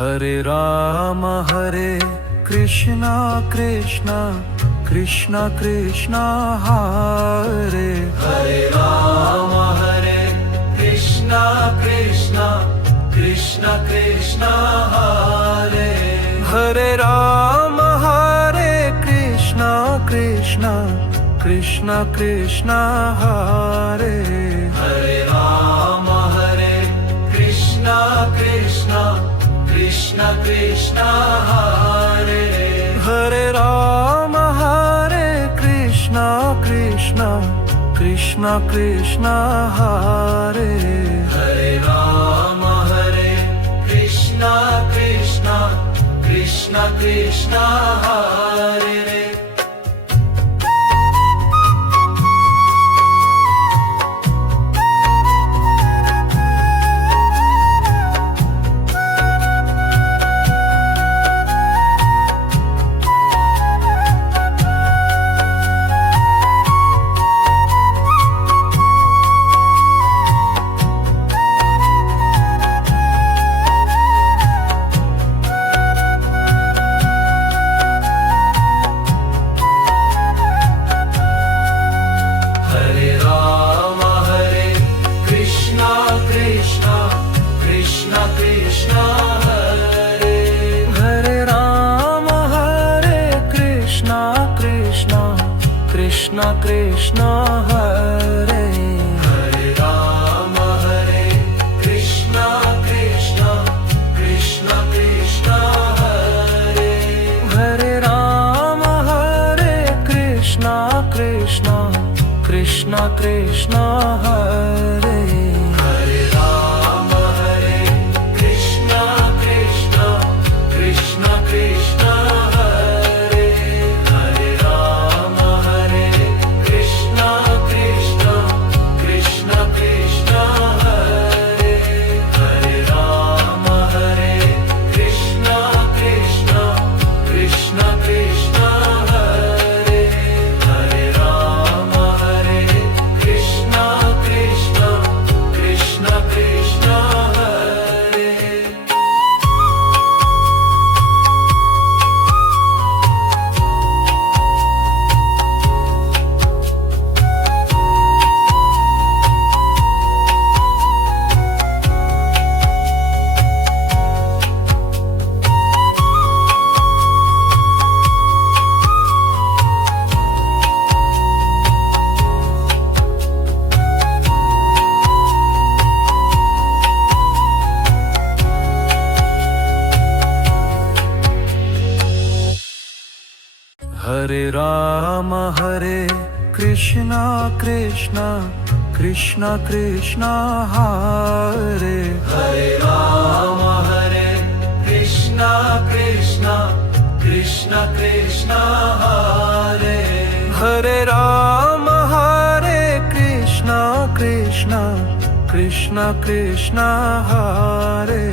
Hare Krishna Krishna Krishna Krishna Hare Hare Ram Hare Krishna Krishna Krishna Krishna Hare Hare Ram Hare Krishna Krishna Krishna Krishna Hare Hare Ram Hare Krishna Krishna Krishna Krishna Hare Hare Ram Hare Krishna Krishna Krishna Krishna Hare Hare Ram Hare Krishna Krishna Krishna Krishna Hare Krishna Krishna Hare Hare Ram Hare Krishna Krishna Krishna Krishna Hare Hare Ram Hare Krishna Krishna Krishna Krishna Hare Hare Ram Hare Krishna Krishna Krishna Krishna Hare Hare Ram Hare Krishna Krishna Krishna Krishna Hare Hare Ram Hare Krishna Krishna Krishna Krishna Hare Hare Ram Hare Krishna Krishna Krishna Krishna Hare Hare Ram Hare Krishna Krishna Krishna Krishna Hare Hare Ram Hare Krishna Krishna Krishna Krishna Hare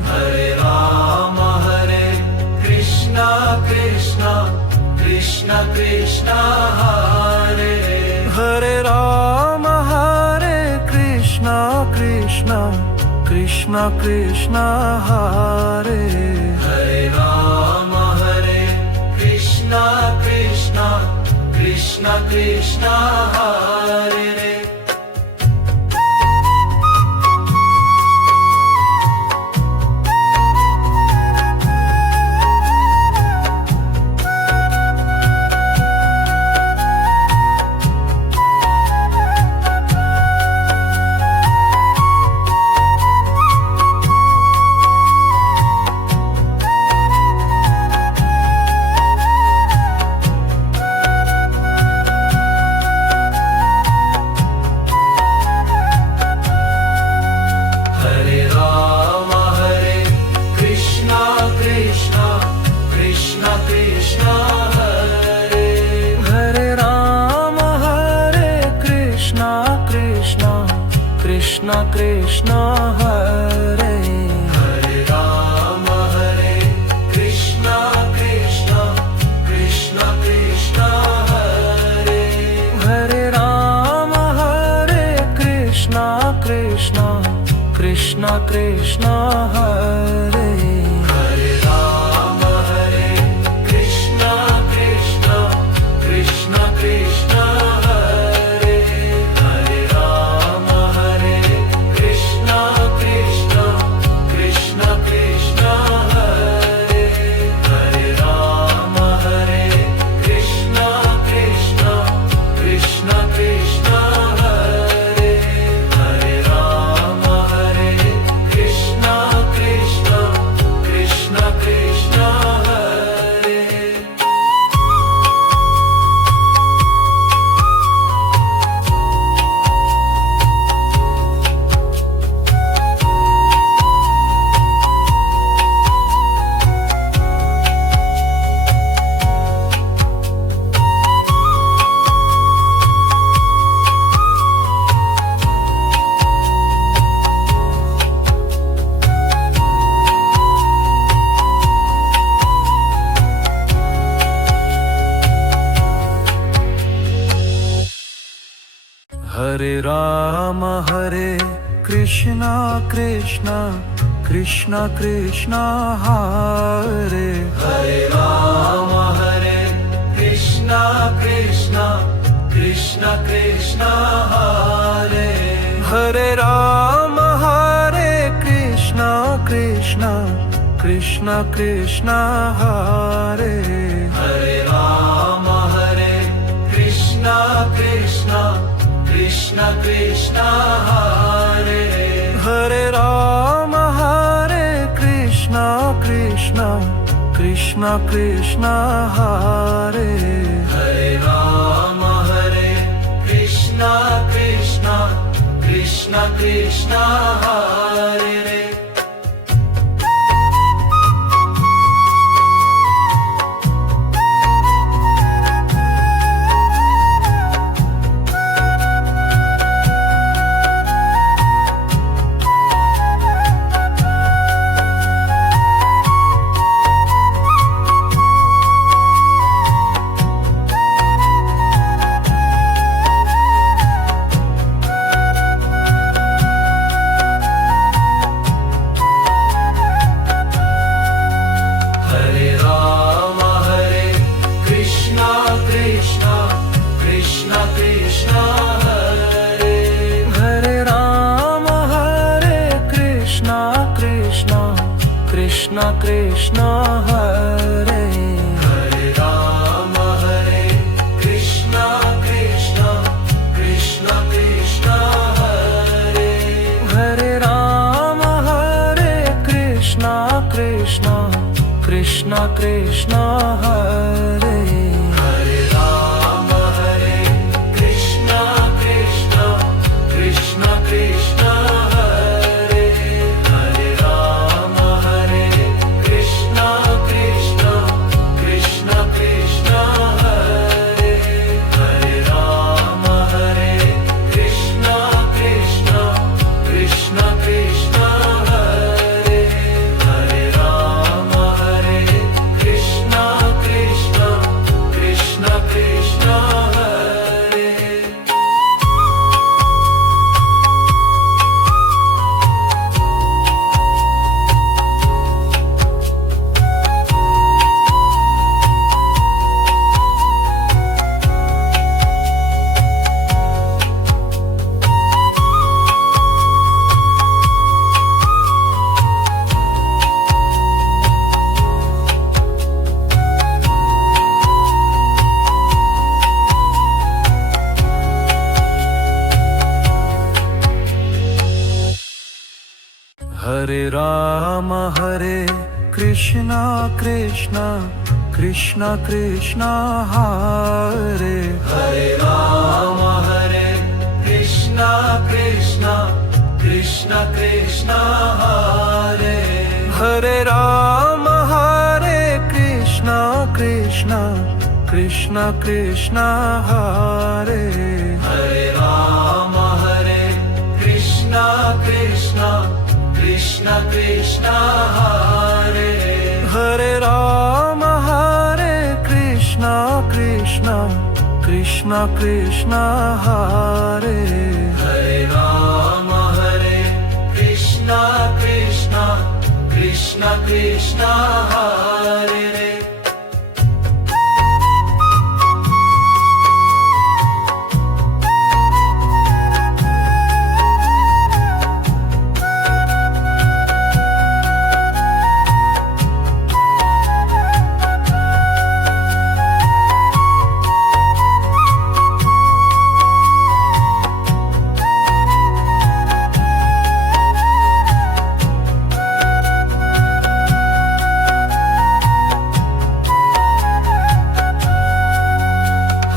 Hare Ram Hare Krishna Krishna Krishna Krishna Hare Hare Ram Hare Krishna Krishna Krishna Krishna Hare Hare Ram Hare Krishna Krishna Krishna Krishna Hare Hare Ram Hare Krishna Krishna Krishna Krishna Hare Hare Ram Hare Krishna Krishna Krishna Krishna Hare Hare Ram Hare Krishna Krishna Krishna Krishna Hare Hare Ram Hare Krishna Krishna Krishna Krishna Hare Hare Ram Hare Krishna Krishna Krishna Krishna Hare Hare Krishna Krishna Krishna Krishna Hare Hare Rama Hare Krishna Krishna Krishna Krishna Hare Hare Rama Hare Krishna Krishna Krishna Krishna Hare Hare Rama Hare Krishna Krishna Krishna Krishna Hare Hare Rama Hare Krishna Krishna Krishna Krishna Hare Hare Rama Hare Krishna Krishna Krishna Krishna Hare Hare Rama Hare Krishna Krishna Krishna Krishna Hare Hare Rama Hare Krishna Krishna Krishna Krishna Hare Hare Rama Hare Krishna Krishna Krishna Krishna Hare Hare Rama Hare Krishna Krishna Krishna Krishna Hare Hare Rama Hare Krishna Krishna Krishna Krishna Hare Hare Rama Hare Krishna Krishna Krishna Krishna Hare Hare Rama Hare Krishna Krishna Krishna Krishna Hare Hare Rama Hare Krishna Krishna Krishna Krishna Hare Hare Rama Hare Krishna Krishna Krishna Krishna Hare Hare Rama Hare Krishna Krishna Krishna Krishna Hare Hare Rama Hare Krishna Krishna Krishna Krishna Hare Hare Rama Hare Krishna Krishna Krishna Krishna Hare Hare Rama Hare Krishna Krishna Krishna Krishna Hare Hare Rama Hare Krishna Krishna Krishna Krishna Hare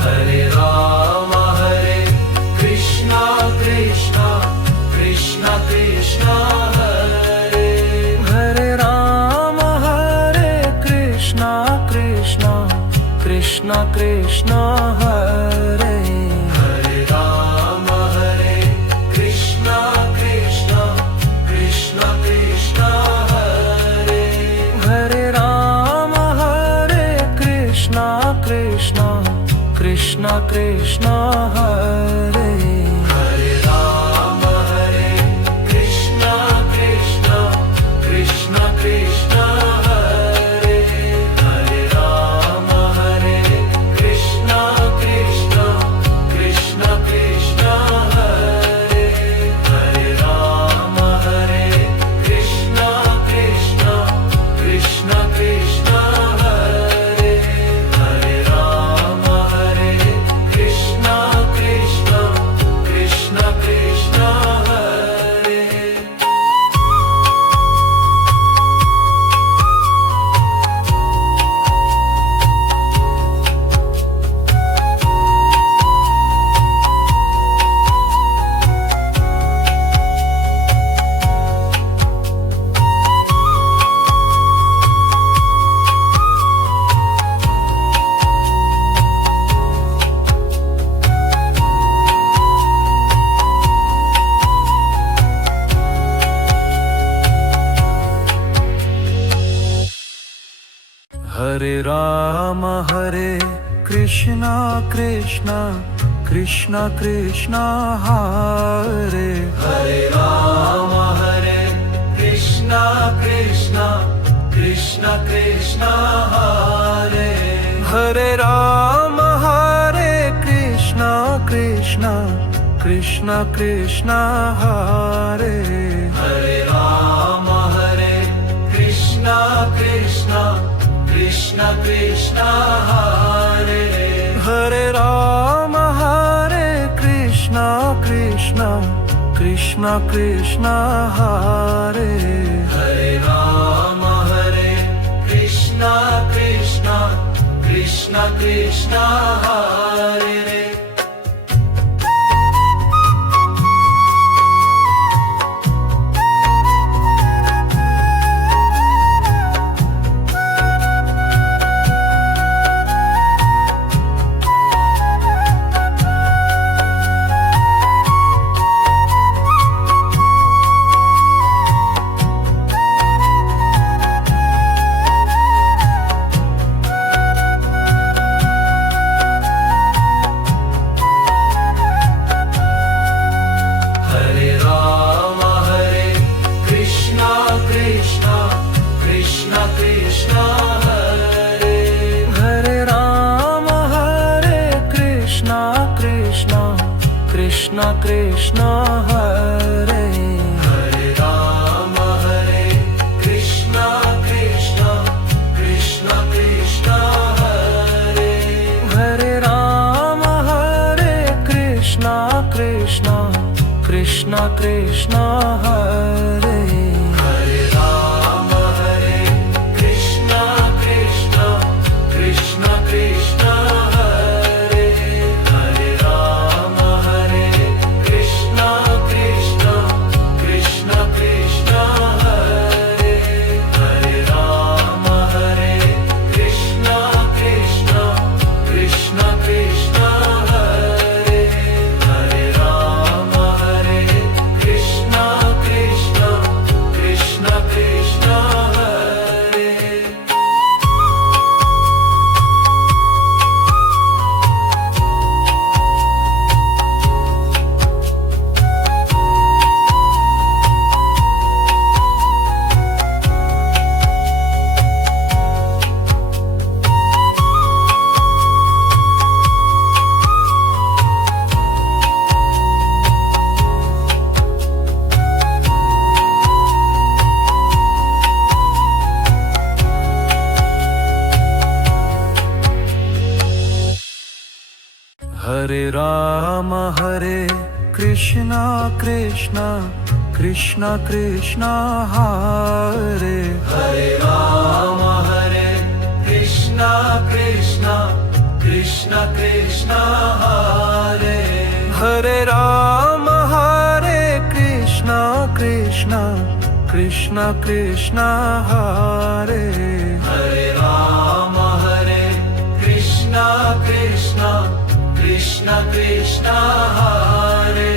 Hare Rama Hare Krishna Krishna Krishna Krishna Hare Hare Rama Hare Krishna Krishna Krishna Krishna Hare Hare Rama Hare Krishna Krishna Krishna Krishna Hare Hare Rama Hare Krishna Krishna Krishna Krishna Hare Hare Rama Hare Rama Hare Krishna Krishna Krishna Krishna Hare Hare Rama Hare Krishna Krishna Krishna Krishna Hare Hare Rama Hare Krishna Krishna Krishna Krishna Hare Hare Rama Hare Krishna Krishna Krishna Krishna Hare Hare Rama Hare Krishna Krishna Krishna Krishna Hare Hare Rama Hare Krishna Krishna Krishna Krishna Hare Hare Rama Hare Krishna Krishna Krishna Krishna Hare Hare Rama Hare Krishna Krishna Krishna Krishna Hare Hare Rama Hare Krishna Krishna Krishna Krishna Hare Hare Rama Hare Krishna Krishna Krishna Krishna Hare Hare Rama Hare Krishna Krishna Krishna Krishna Hare Hare Rama Hare Krishna Krishna Krishna Krishna Hare Hare Rama Hare Krishna Krishna Krishna Krishna Hare Hare Rama Hare Krishna Krishna Krishna Krishna Hare Hare Rama Hare Krishna Krishna Krishna Krishna Hare Hare Rama Hare Krishna Krishna Krishna Krishna Hare Hare Rama Hare Krishna Krishna Krishna Krishna Hare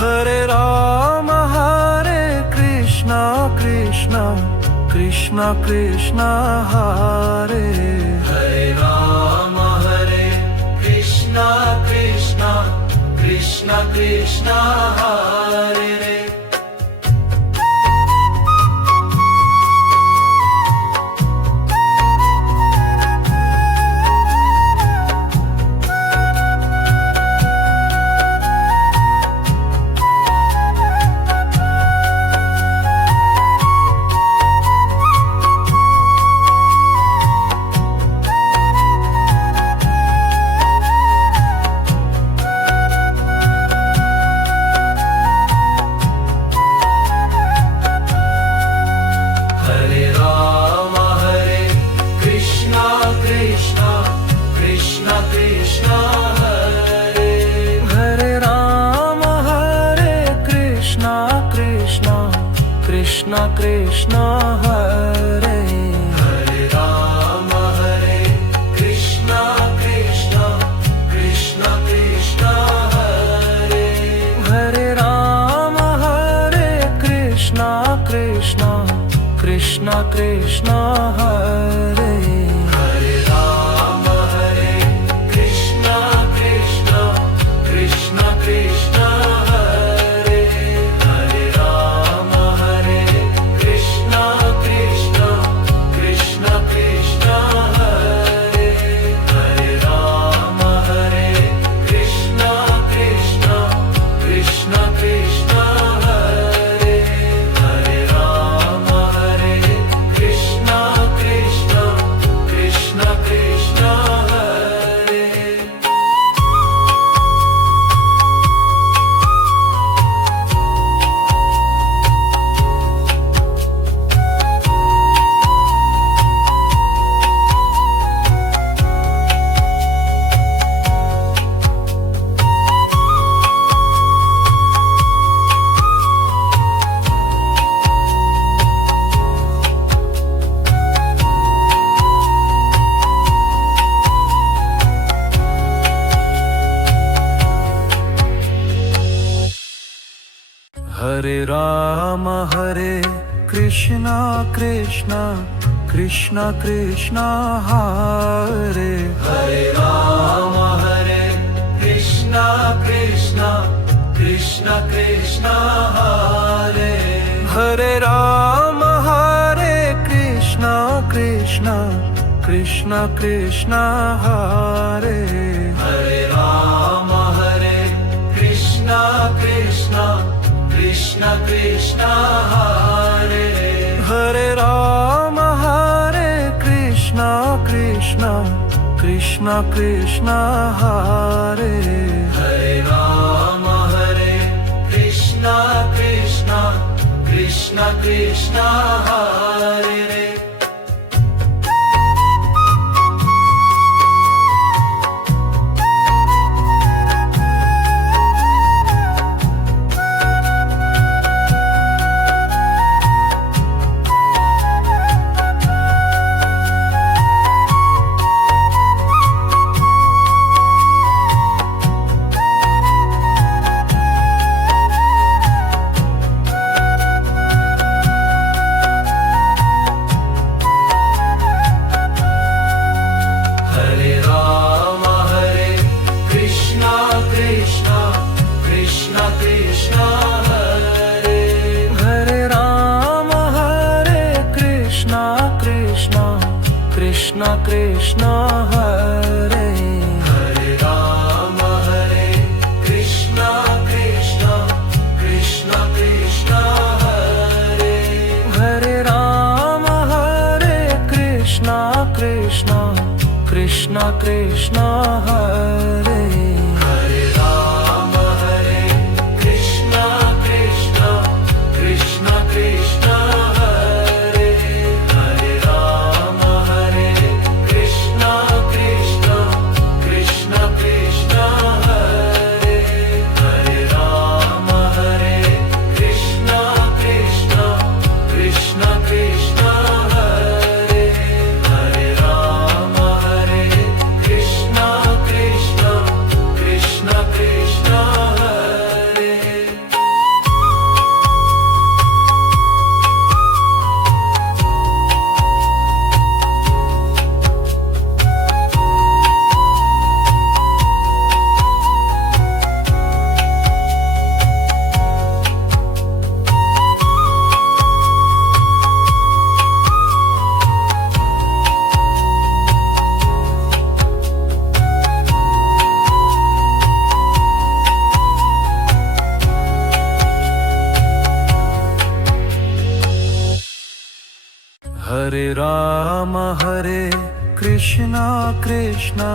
Hare Rama Hare Krishna Krishna Krishna Krishna Hare Hare Rama Hare Krishna Krishna Krishna Krishna Hare Hare Rama Hare Krishna Krishna Krishna Krishna Hare Hare Rama Hare Krishna Krishna Krishna Krishna Hare Hare Rama Hare Krishna Krishna Krishna Krishna Hare Hare Rama Hare Krishna Krishna Krishna Krishna Hare Hare Rama Hare Krishna Krishna Krishna Krishna Hare Hare Krishna Krishna Krishna Krishna Hare Hare Ram Hare Krishna Krishna Krishna Krishna Hare Hare Ram Hare Krishna Krishna Krishna Krishna Hare Hare Ram Hare Krishna Krishna Krishna Krishna Hare Hare Ram Hare Krishna Krishna Krishna Krishna Hare Hare Ram Hare Krishna Krishna Krishna Krishna Hare Krishna Krishna Hare Hare Ram Hare Krishna Krishna Krishna Krishna Hare Hare Ram Hare Krishna Krishna Krishna Krishna Hare Hare Ram Hare Krishna Krishna Krishna Krishna Hare Hare Ram Hare Krishna Krishna Krishna Krishna Hare Hare Ram Hare Krishna Krishna Krishna Krishna Hare Hare Ram Hare Krishna Krishna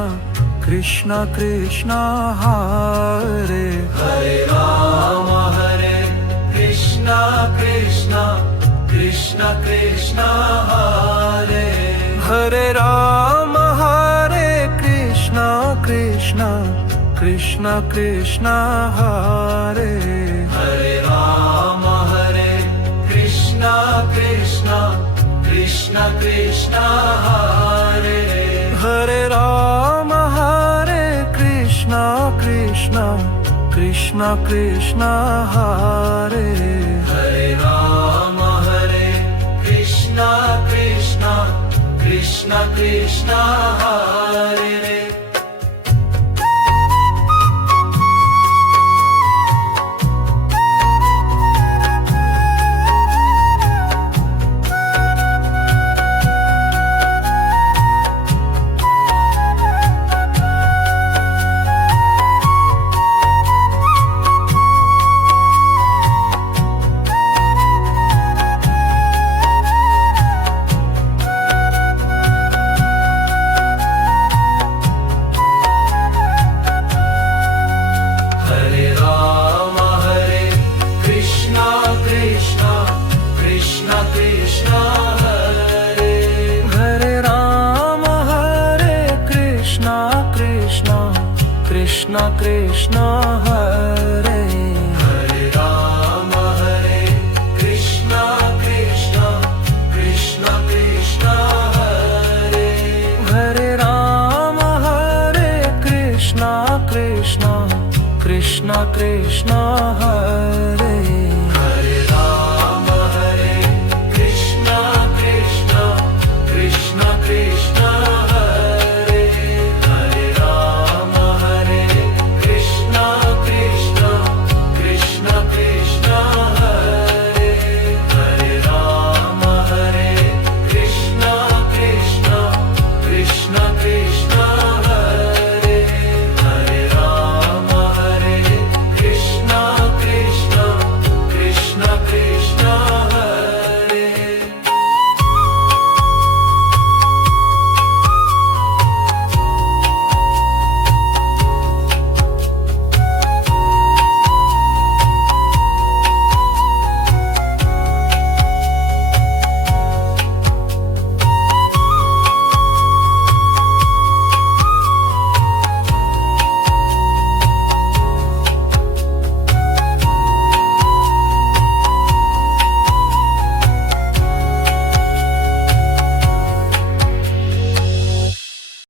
Krishna Krishna Hare Hare Ram Hare Krishna Krishna Krishna Krishna Hare Hare Ram Hare Krishna Krishna Krishna Krishna Hare Hare Ram Hare Krishna Krishna Krishna Krishna Hare Hare Ram Hare Krishna Krishna Krishna Krishna Hare Hare Ram Hare Krishna Krishna Krishna Krishna Hare Hare Ram Hare Krishna Krishna Krishna Krishna Hare Hare Ram Hare Krishna Krishna Krishna Krishna Hare Hare Ram Hare Krishna Krishna Krishna Krishna Hare Hare Ram Hare Krishna Krishna Krishna Krishna Hare Hare Ram Hare Krishna Krishna Krishna Krishna Hare